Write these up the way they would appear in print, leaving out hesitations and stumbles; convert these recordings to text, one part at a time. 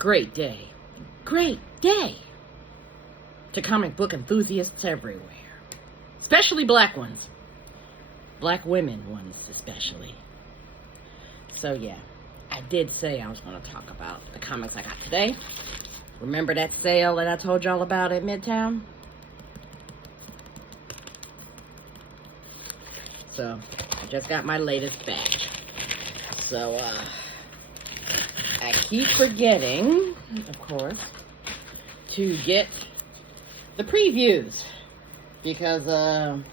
Great day. Great day to comic book enthusiasts everywhere. Especially black ones. Black women ones especially. So yeah, I did say I was going to talk about the comics I got today. Remember that sale that I told y'all about at Midtown? So, I just got my latest batch. So, I keep forgetting, of course, to get the previews. Because,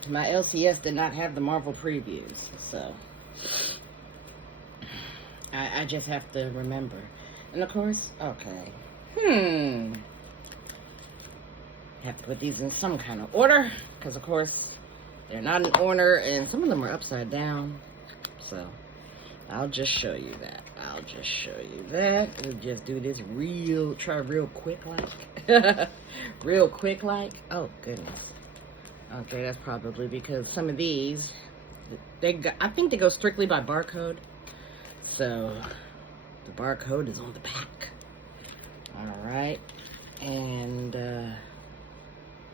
my LCS did not have the Marvel previews. So, I just have to remember. And of course, okay. Have to put these in some kind of order. Because, of course, they're not in order, and some of them are upside down. So, I'll just show you that. We'll just do this real quick like. Real quick like. Oh, goodness. Okay, that's probably because some of these, I think they go strictly by barcode. So, the barcode is on the back. Alright. And,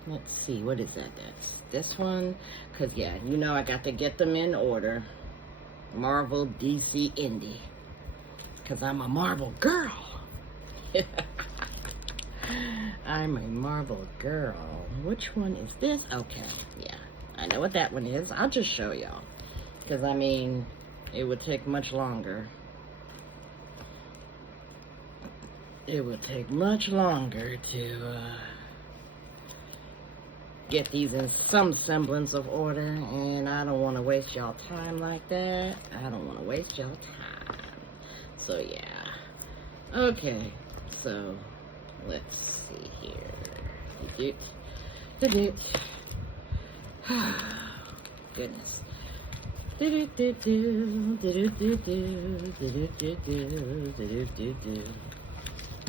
let's see, what is that? That's this one. Because, yeah, you know I got to get them in order. Marvel, DC, Indie. Because I'm a Marvel girl. I'm a Marvel girl. Which one is this? Okay, yeah. I know what that one is. I'll just show y'all. Because, I mean, it would take much longer. It would take much longer to, get these in some semblance of order, and I don't want to waste y'all time like that. So yeah. Okay, so let's see here. Goodness. I'll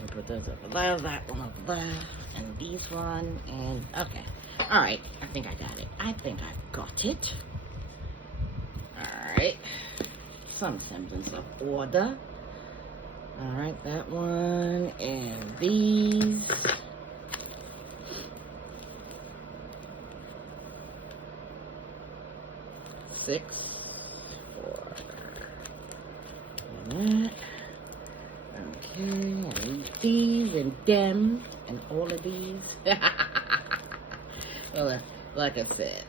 put those over there, that one over there, and these one, and okay. Alright, I think I got it. Alright. Some semblance of order. Alright, that one, and these. Six, four, and that. Okay, and these, and them, and all of these. Well, like I said,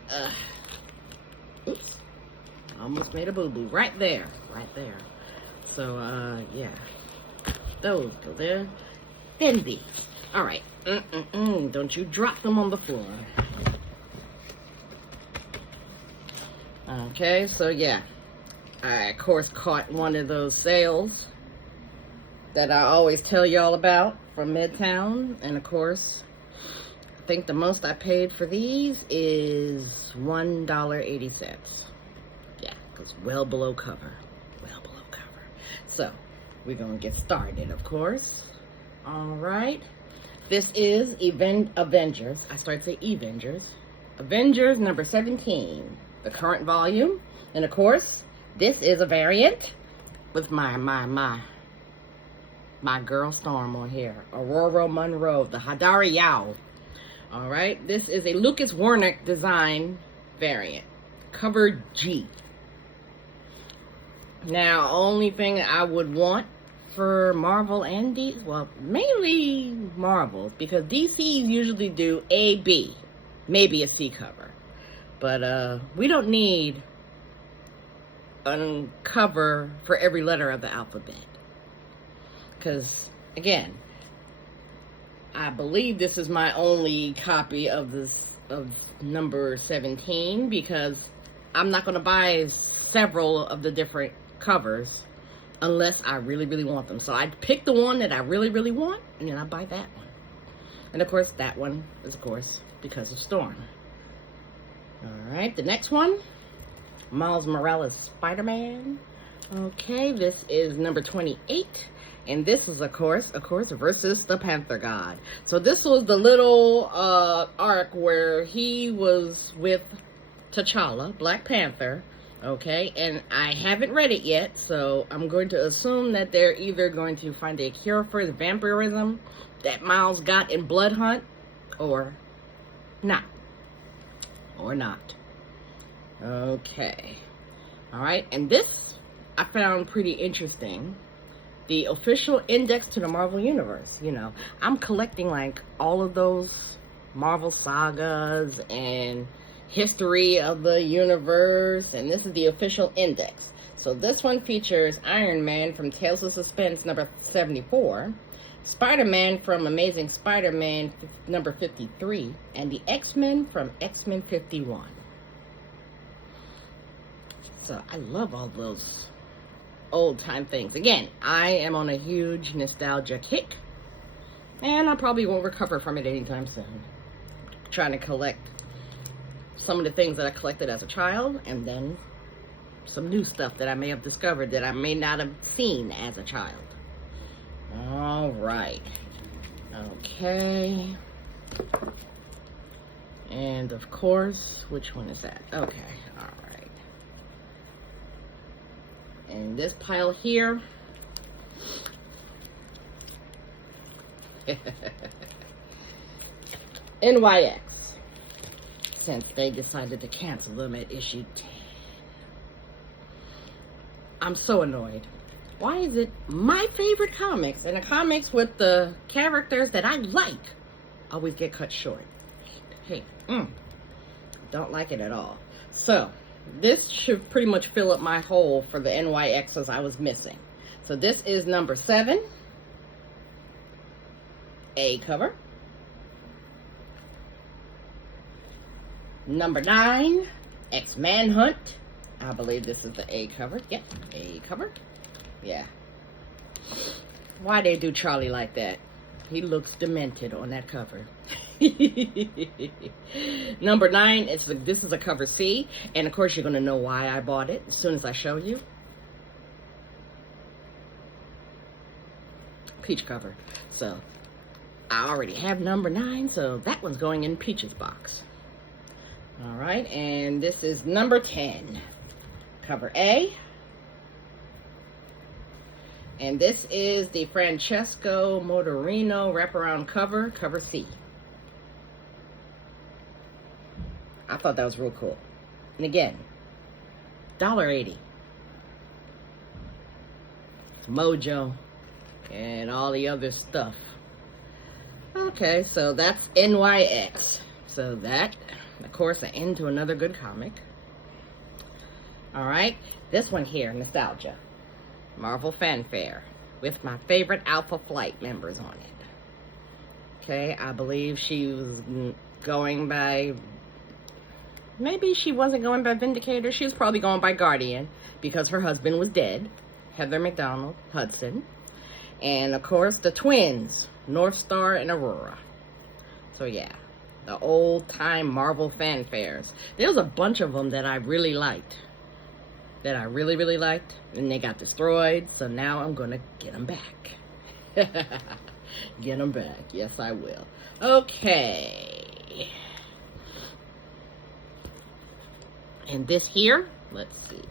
oops, almost made a boo-boo right there. So, yeah, those go there. Then these. All right, don't you drop them on the floor. Okay, so yeah, I of course caught one of those sales that I always tell y'all about from Midtown, and of course, I think the most I paid for these is $1.80. Yeah, because well below cover. So, we're going to get started, of course. Alright. This is Avengers. I started to say Avengers. Avengers number 17. The current volume. And, of course, this is a variant with my girl Storm on here. Aurora Monroe, the Hadari Yao. Alright, this is a Lucas Wernick design variant. Cover G. Now, only thing I would want for Marvel and DC, well, mainly Marvel, because DC usually do A, B, maybe a C cover. But we don't need a cover for every letter of the alphabet. Because, again, I believe this is my only copy of number 17, because I'm not going to buy several of the different covers unless I really want them. So I pick the one that I really want, and then I buy that one. And of course, that one is, of course, because of Storm. Alright, the next one, Miles Morales Spider-Man. Okay, this is number 28. And this is, of course, versus the Panther God. So this was the little arc where he was with T'Challa, Black Panther, Okay, and I haven't read it yet, so I'm going to assume that they're either going to find a cure for the vampirism that Miles got in Blood Hunt, or not. Or not. Okay. Alright, and this I found pretty interesting. The official index to the Marvel Universe. You know, I'm collecting like all of those Marvel sagas and history of the universe, and this is the official index. So this one features Iron Man from Tales of Suspense number 74, Spider-Man from Amazing Spider-Man number 53, and the X-Men from X-Men 51. So I love all those old time things. Again, I am on a huge nostalgia kick, and I probably won't recover from it anytime soon. Trying to collect some of the things that I collected as a child, and then some new stuff that I may have discovered that I may not have seen as a child. All right. Okay. And of course, which one is that? Okay. All right. And this pile here. NYX. Since they decided to cancel them at issue 10. I'm so annoyed. Why is it my favorite comics and the comics with the characters that I like always get cut short? Hey, don't like it at all. So, this should pretty much fill up my hole for the NYXs I was missing. So this is number 7. A cover. Number 9, X-Manhunt. I believe this is the A cover. Yep, A cover. Yeah. Why they do Charlie like that? He looks demented on that cover. Number 9, this is a cover C. And of course you're going to know why I bought it as soon as I show you. Peach cover. So, I already have number 9, so that one's going in Peach's box. Alright, and this is number 10, cover A. And this is the Francesco Motorino wraparound cover, cover C. I thought that was real cool. And again, $1.80. Mojo and all the other stuff. Okay, so that's NYX. So that, of course, an end to another good comic. Alright, this one here, Nostalgia. Marvel Fanfare, with my favorite Alpha Flight members on it. Okay, I believe she was going by, maybe she wasn't going by Vindicator, she was probably going by Guardian, because her husband was dead, Heather McDonald Hudson. And of course, the twins, North Star and Aurora. So yeah, the old time Marvel fanfares. There was a bunch of them that I really liked. That I really, really liked. And they got destroyed. So now I'm going to get them back. Get them back. Yes, I will. Okay. And this here, let's see.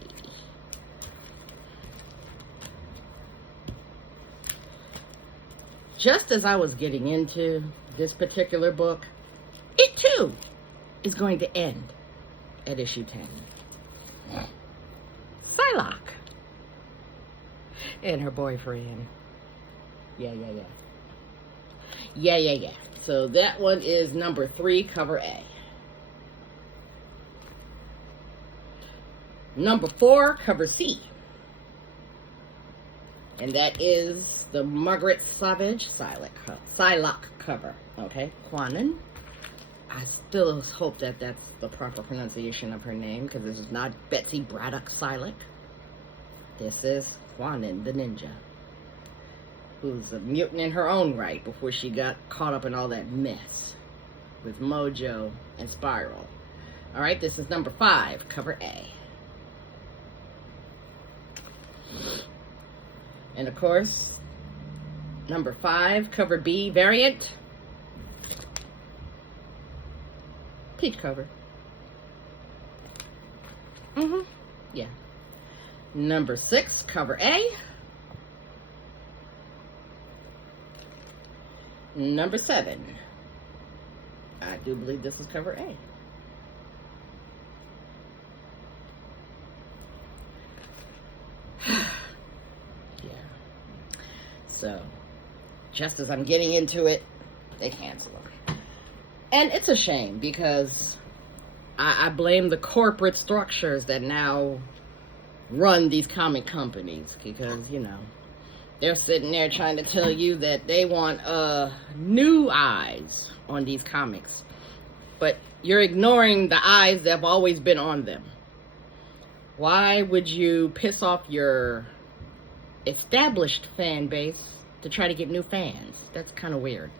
Just as I was getting into this particular book, it too is going to end at issue 10. Psylocke and her boyfriend. Yeah. So that one is number 3, cover A. Number 4, cover C. And that is the Margaret Savage Psylocke cover. Okay, Quanon. I still hope that that's the proper pronunciation of her name, because this is not Betsy Braddock Psylocke. This is Quanon, the ninja, who's a mutant in her own right before she got caught up in all that mess with Mojo and Spiral. Alright, this is number 5, cover A. And of course, number 5, cover B variant. Peach cover. Yeah. Number 6, cover A. Number 7. I do believe this is cover A. Yeah. So, just as I'm getting into it, they cancel them. And it's a shame because I blame the corporate structures that now run these comic companies because, you know, they're sitting there trying to tell you that they want new eyes on these comics. But you're ignoring the eyes that have always been on them. Why would you piss off your established fan base to try to get new fans? That's kind of weird.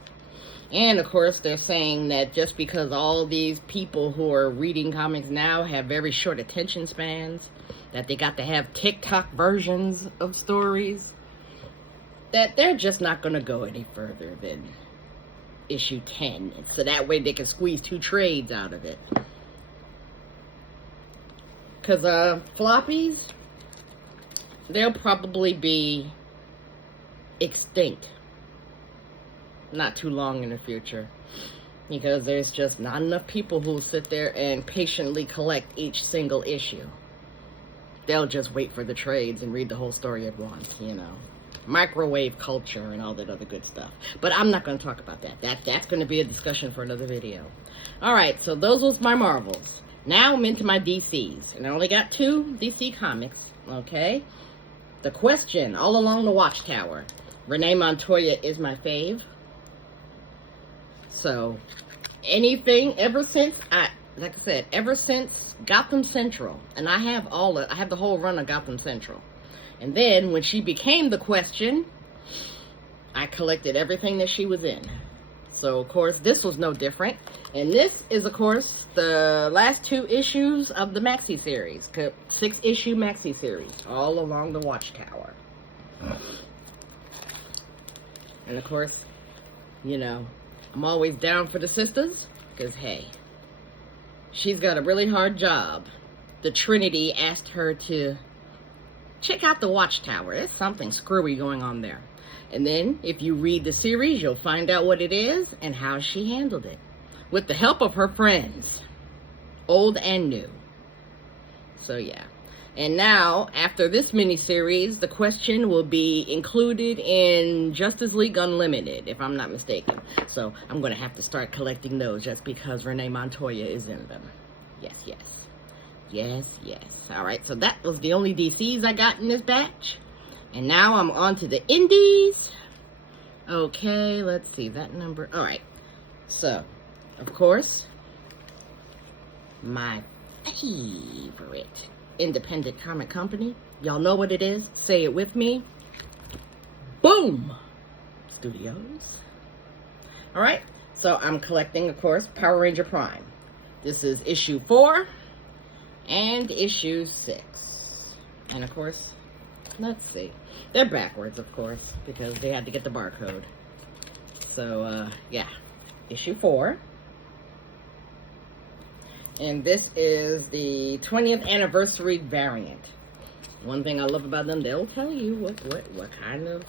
And of course, they're saying that just because all these people who are reading comics now have very short attention spans, that they got to have TikTok versions of stories, that they're just not going to go any further than issue 10. So that way they can squeeze 2 trades out of it. Because floppies, they'll probably be extinct not too long in the future. Because there's just not enough people who sit there and patiently collect each single issue. They'll just wait for the trades and read the whole story at once, you know. Microwave culture and all that other good stuff. But I'm not going to talk about that. That's going to be a discussion for another video. Alright, so those was my Marvels. Now I'm into my DCs. And I only got 2 DC comics, okay? The Question, All Along the Watchtower. Renee Montoya is my fave. So, anything ever since, like I said, ever since Gotham Central. And I have the whole run of Gotham Central. And then, when she became the Question, I collected everything that she was in. So, of course, this was no different. And this is, of course, the last 2 issues of the maxi series. 6-issue maxi series, All Along the Watchtower. And, of course, you know, I'm always down for the sisters. Because, hey, she's got a really hard job. The Trinity asked her to check out the Watchtower. There's something screwy going on there. And then, if you read the series, you'll find out what it is and how she handled it. With the help of her friends. Old and new. So, yeah. And now, after this miniseries, the Question will be included in Justice League Unlimited, if I'm not mistaken. So, I'm going to have to start collecting those just because Renee Montoya is in them. Yes, yes. Yes, yes. Alright, so that was the only DCs I got in this batch. And now I'm on to the indies. Okay, let's see that number. Alright, so, of course, my favorite independent comic company. Y'all know what it is. Say it with me. Boom! Studios. Alright, so I'm collecting, of course, Power Ranger Prime. This is issue 4 and issue 6. And, of course, let's see. They're backwards, of course, because they had to get the barcode. So, yeah. Issue 4. And this is the 20th anniversary variant. One thing I love about them, they'll tell you what kind of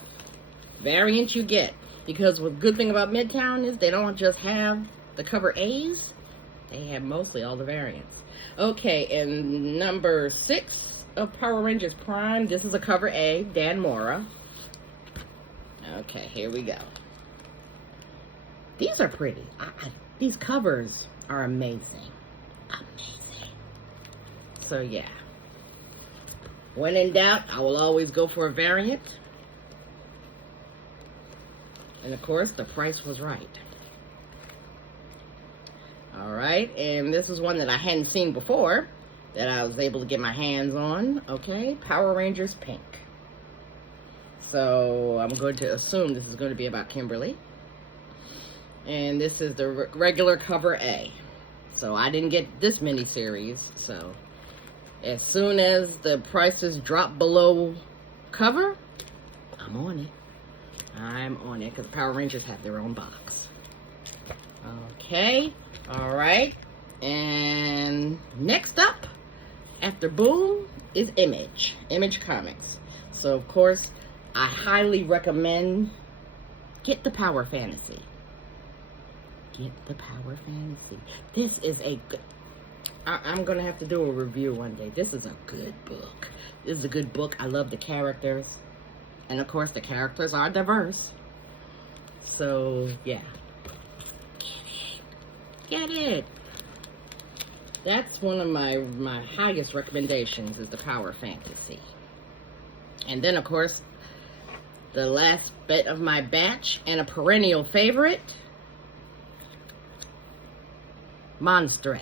variant you get. Because the good thing about Midtown is they don't just have the cover A's. They have mostly all the variants. Okay, and number 6 of Power Rangers Prime. This is a cover A, Dan Mora. Okay, here we go. These are pretty. These covers are amazing. Amazing. So, yeah. When in doubt, I will always go for a variant. And, of course, the price was right. Alright, and this is one that I hadn't seen before that I was able to get my hands on. Okay, Power Rangers Pink. So, I'm going to assume this is going to be about Kimberly. And this is the regular cover A. So, I didn't get this miniseries. So, as soon as the prices drop below cover, I'm on it. I'm on it because Power Rangers have their own box. Okay. Alright. And next up, After Boom is Image Comics. So, of course, I highly recommend get the Power Fantasy. Get the Power Fantasy. This is a good... I'm going to have to do a review one day. This is a good book. This is a good book. I love the characters. And, of course, the characters are diverse. So, yeah. Get it. That's one of my highest recommendations is the Power Fantasy. And then, of course, the last bit of my batch and a perennial favorite, Monstress.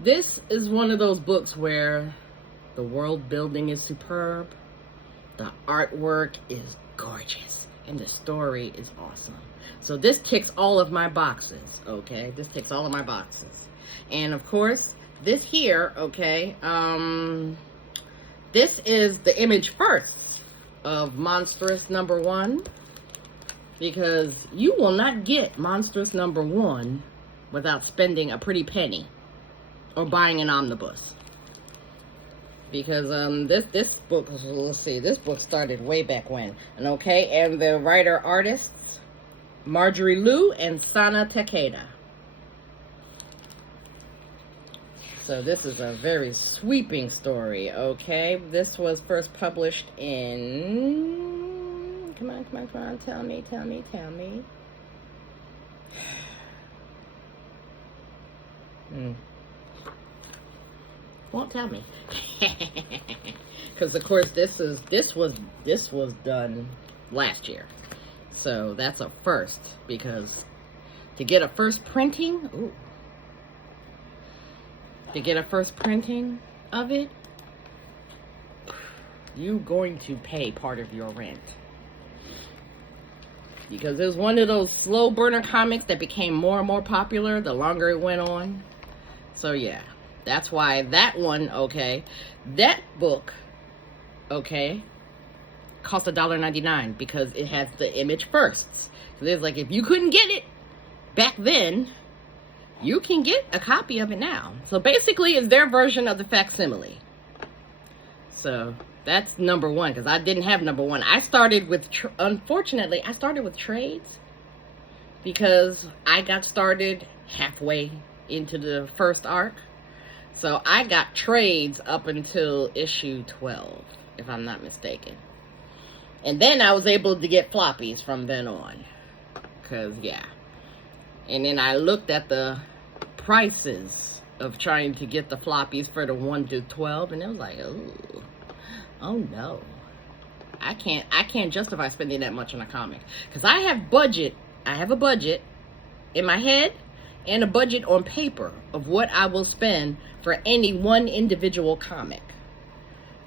This is one of those books where the world building is superb, the artwork is gorgeous, and the story is awesome. So this ticks all of my boxes, okay? This ticks all of my boxes. And of course, this here, okay, this is the image first of Monstress #1, because you will not get Monstress #1 without spending a pretty penny or buying an omnibus. Because this book, let's see, this book started way back when. And okay, and the writer artists, Marjorie Liu and Sana Takeda. So this is a very sweeping story, okay? This was first published in... Come on, tell me. Won't tell me. Because of course this was done last year. So that's a first, because to get a first printing, of it, you're going to pay part of your rent. Because it was one of those slow burner comics that became more and more popular the longer it went on. So yeah, that's why that one, okay, that book, okay, cost $1.99 because it has the image firsts. So there's like, if you couldn't get it back then, you can get a copy of it now. So basically, it's their version of the facsimile. So that's #1, because I didn't have #1. I started with, unfortunately, I started with trades because I got started halfway into the first arc. So I got trades up until issue 12, if I'm not mistaken. And then I was able to get floppies from then on. Because, yeah. And then I looked at the prices of trying to get the floppies for the 1 to 12, and it was like, oh no. I can't justify spending that much on a comic. Because I have a budget in my head and a budget on paper of what I will spend for any one individual comic.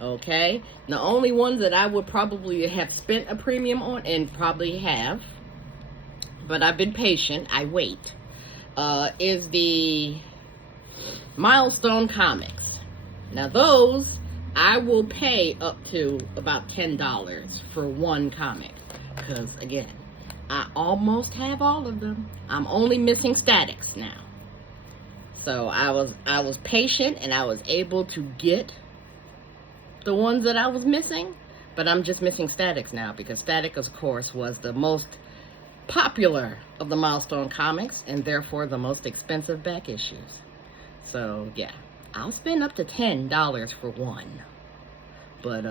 Okay? The only one that I would probably have spent a premium on, and probably have, but I've been patient, I wait, is the Milestone Comics. Now those, I will pay up to about $10 for one comic. Because, again, I almost have all of them. I'm only missing Statics now. So I was patient, and I was able to get the ones that I was missing, but I'm just missing Statics now, because Static, of course, was the most popular of the Milestone comics, and therefore the most expensive back issues. So yeah, I'll spend up to $10 for one, but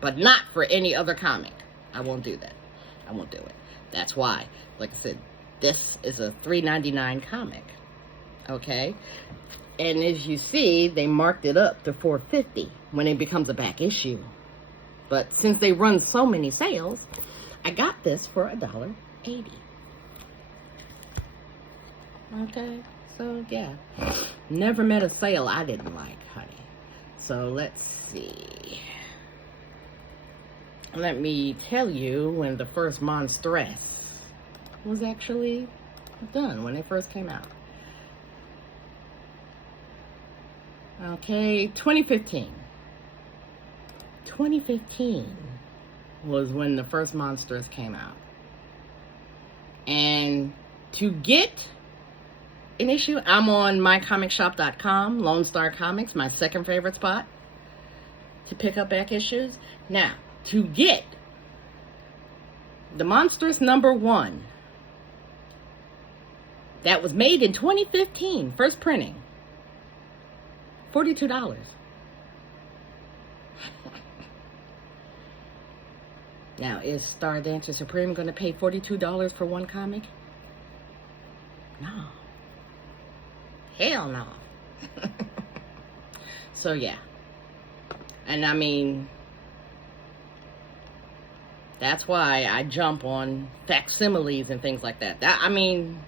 but not for any other comic. I won't do that. I won't do it. That's why, like I said, this is a $3.99 comic. Okay, and as you see, they marked it up to $4.50 when it becomes a back issue. But since they run so many sales, I got this for $1.80. Okay, so yeah, never met a sale I didn't like, honey. So let's see. Let me tell you when the first Monstress was actually done, when it first came out. Okay, 2015. 2015 was when the first Monstress came out. And to get an issue, I'm on mycomicshop.com, Lone Star Comics, my second favorite spot to pick up back issues. Now, to get the Monstrous #1 that was made in 2015, first printing, $42. Now, is Star Dancer Supreme going to pay $42 for one comic? No. Hell no. So, yeah. And I mean, that's why I jump on facsimiles and things like that. I mean,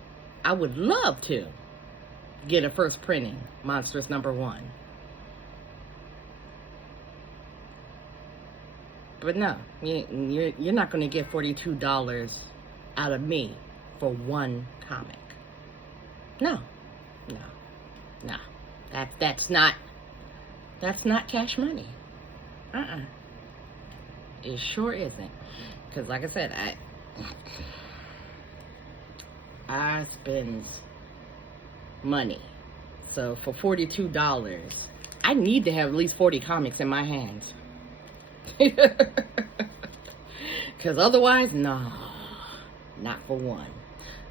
I would love to get a first printing Monstrous #1. But no, you're not going to get $42 out of me for one comic. No. That's not cash money. It sure isn't. Because like I said, I spend money. So for $42, I need to have at least 40 comics in my hands. Because otherwise, no, not for one.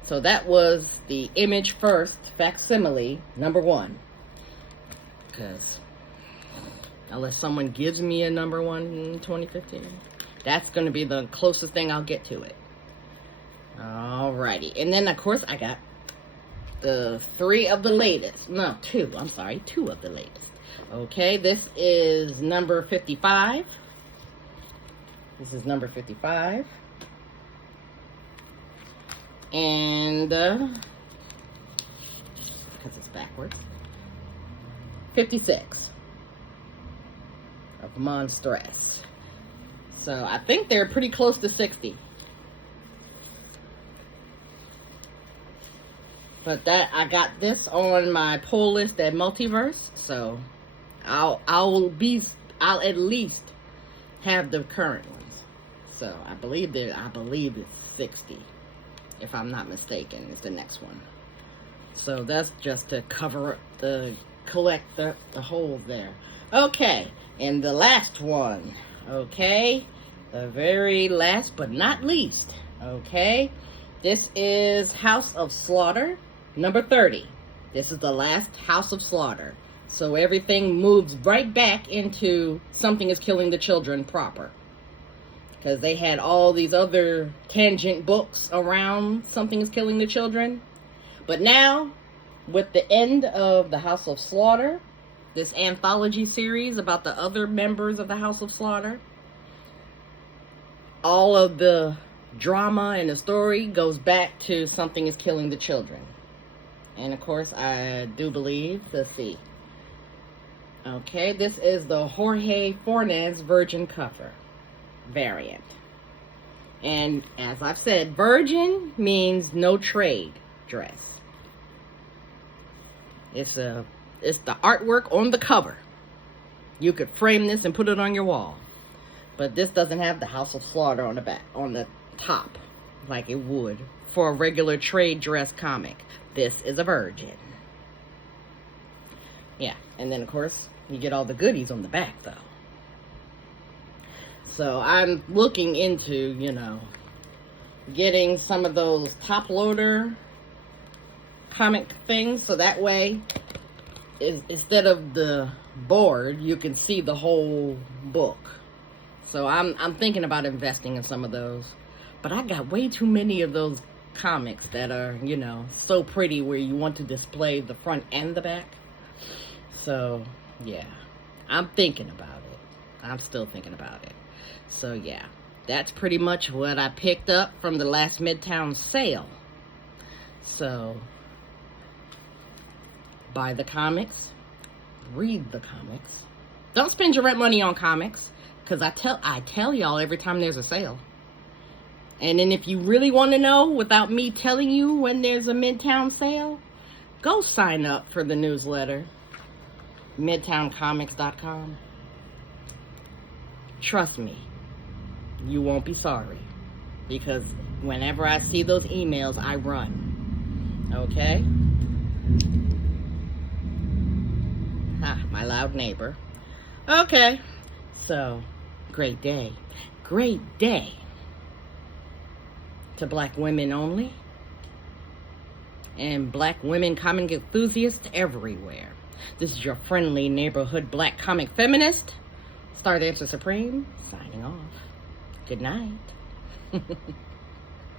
So that was the Image First facsimile #1. Because unless someone gives me a #1 in 2015, that's going to be the closest thing I'll get to it. Alrighty. And then, of course, I got the 3 of the latest. No, 2. I'm sorry, 2 of the latest. Okay, this is number 55. This is number 55. And, because it's backwards, 56 of Monstress. So I think they're pretty close to 60. But that, I got this on my pull list at Multiverse, so I'll at least have the current ones. So I believe it's 60, if I'm not mistaken, is the next one. So that's just to cover collect the hole there. Okay, and the last one. Okay, the very last but not least. Okay, this is House of Slaughter number 30. This is the last House of Slaughter. So everything moves right back into Something is Killing the Children proper. Because they had all these other tangent books around Something is Killing the Children. But now, with the end of the House of Slaughter, this anthology series about the other members of the House of Slaughter, all of the drama and the story goes back to Something is Killing the Children. And of course, I do believe, let's see. Okay, this is the Jorge Fornes Virgin cover variant. And as I've said, virgin means no trade dress. It's the artwork on the cover. You could frame this and put it on your wall. But this doesn't have the House of Slaughter on the back, on the top, like it would for a regular trade dress comic. This is a virgin. Yeah, and then of course, you get all the goodies on the back though. So I'm looking into, getting some of those top loader comic things, so that way, instead of the board, you can see the whole book. So I'm thinking about investing in some of those. But I got way too many of those comics that are, so pretty where you want to display the front and the back. So, yeah. I'm thinking about it. I'm still thinking about it. So, yeah. That's pretty much what I picked up from the last Midtown sale. So, buy the comics. Read the comics. Don't spend your rent money on comics. Because I tell y'all every time there's a sale. And then if you really want to know without me telling you when there's a Midtown sale, go sign up for the newsletter. MidtownComics.com. Trust me, you won't be sorry. Because whenever I see those emails, I run. Okay? Ah, my loud neighbor. Okay, so great day. Great day to black women only and black women comic enthusiasts everywhere. This is your friendly neighborhood black comic feminist, Star Dancer Supreme, signing off. Good night.